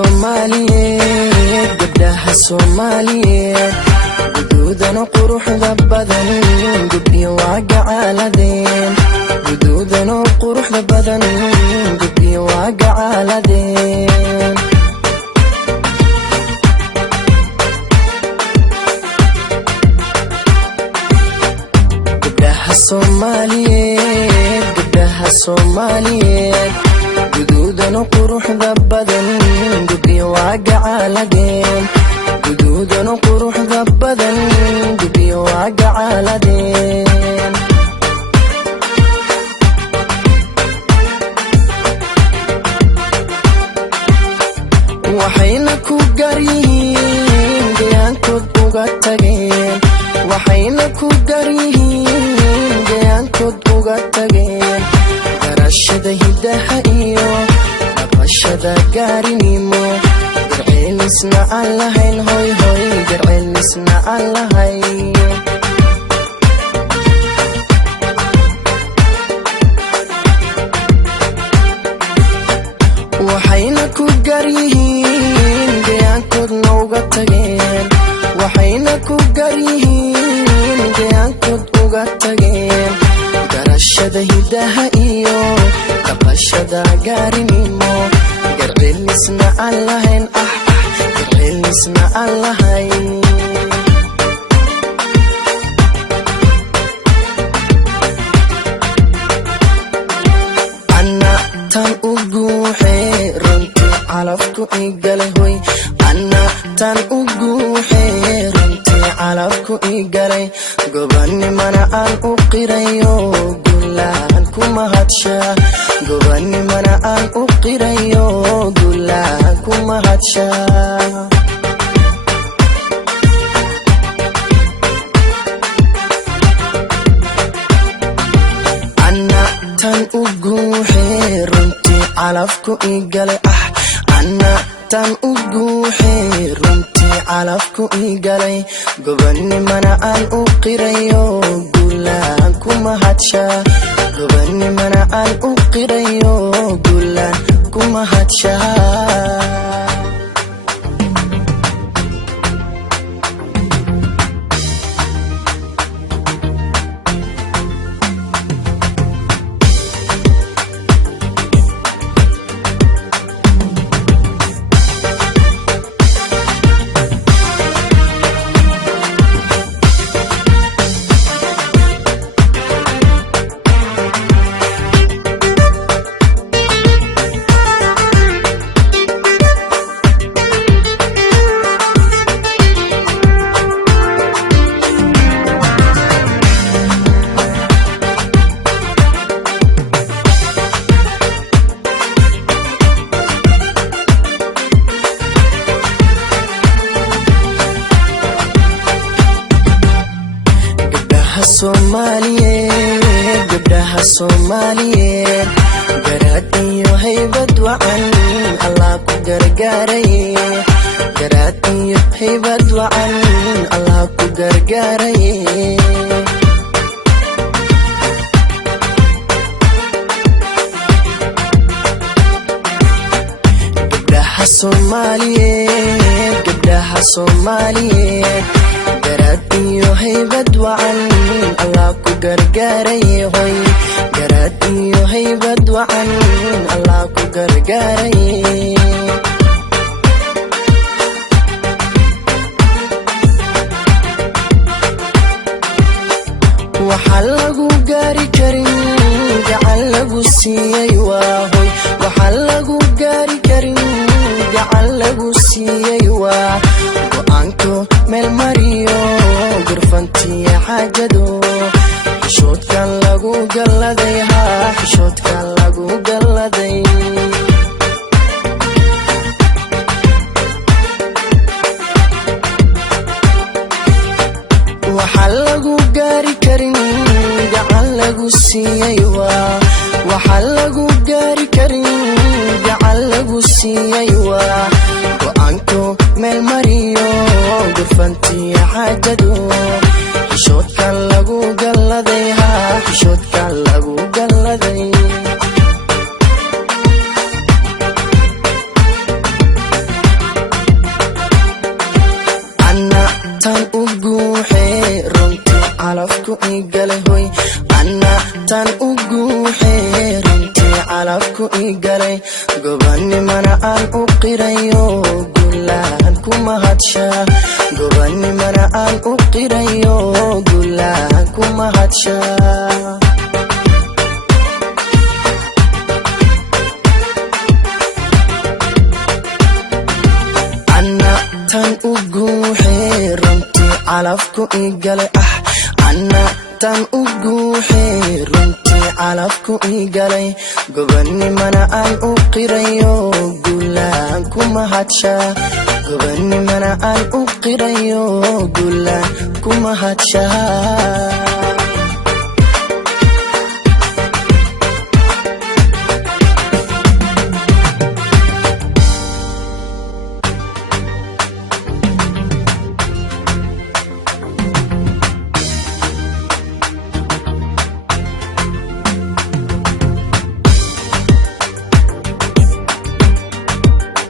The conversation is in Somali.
Soomaaliyeed gabdhaha Soomaaliyeed guduudana quruxda badan gabdhiyo waa gacaaladeen guduudana quruxda badan gabdhiyo waa gacaaladeen gabdhaha Soomaaliyeed guduudana quruxda badan gabdhiyo waa gacaaladeen guduudana quruxda badan gabdhiyo waa gacaaladeen waxayna ku garyihiin gayaankood uga tageen waxayna ku garyihiin gayaankood uga tageen garashada hidaha iyo dhaqashada gaarinimo garceelisna aan lahayn hoy hoy garceelisna aan lahayn waxayna ku garyihiin gayaankoodna uga tageen waxayna ku garyihiin gayaankood uga tageen garashada hidaha iyo dhaqashada gaarinimo garceelisna aan lahayn garceelisna aan lahayn ana tan u guuxee runtii calafku igalay hoy ana tan u guuxee runtii calafku igalay gobanimana aan u qirayo gulaan ku mahadshaa gobanimana aan u qirayo gulaan ku mahadshaa ana tan u guuxee runtii calafku igalay ana tan u guuxee runtii calafku igalay gobanimana aan u qirayo gulaan ku mahadshaa gobanimana aan u qirayo gulaan ku mahadshaa Soomaaliyeed gabdhaha Soomaaliyeed garaad iyo haybad wacan Allah ku gargaaray garaad iyo haybad wacan Allah ku gargaaray gabdhaha Soomaaliyeed garaad iyo haybad wacan Allah ku gargaaray hoy garaad iyo haybad wacan Allah ku gargaaray waxa lagu gaari karin gacan lagu siiyay waa hoy waxa lagu gaari karin gacan lagu siiyay waa go'aanko meel mariyo gurfantiya xaajado xishoodkan lagu galladay xishoodkan lagu galladay waxa lagu gaari karin gacan lagu siiyay waa waxa lagu gaari karin gacan lagu siiyay waa go'aanko meel mariyo gurfantiya xaajado xishoodkan lagu galladay xishoodkan lagu galladay anna tan ugu xeerinti calafku igalay gobanimana aan u qirayo gulaan kuma hadsha gobanimana aan u qirayo gulaan kuma hadsha tan ugu xeerinti calafku igalay anna tan ugu xeerinti calafku igalay gobanimana aan u qirayo gulaan kuma hadsha gobanimana aan u qirayo gulaan kuma hadsha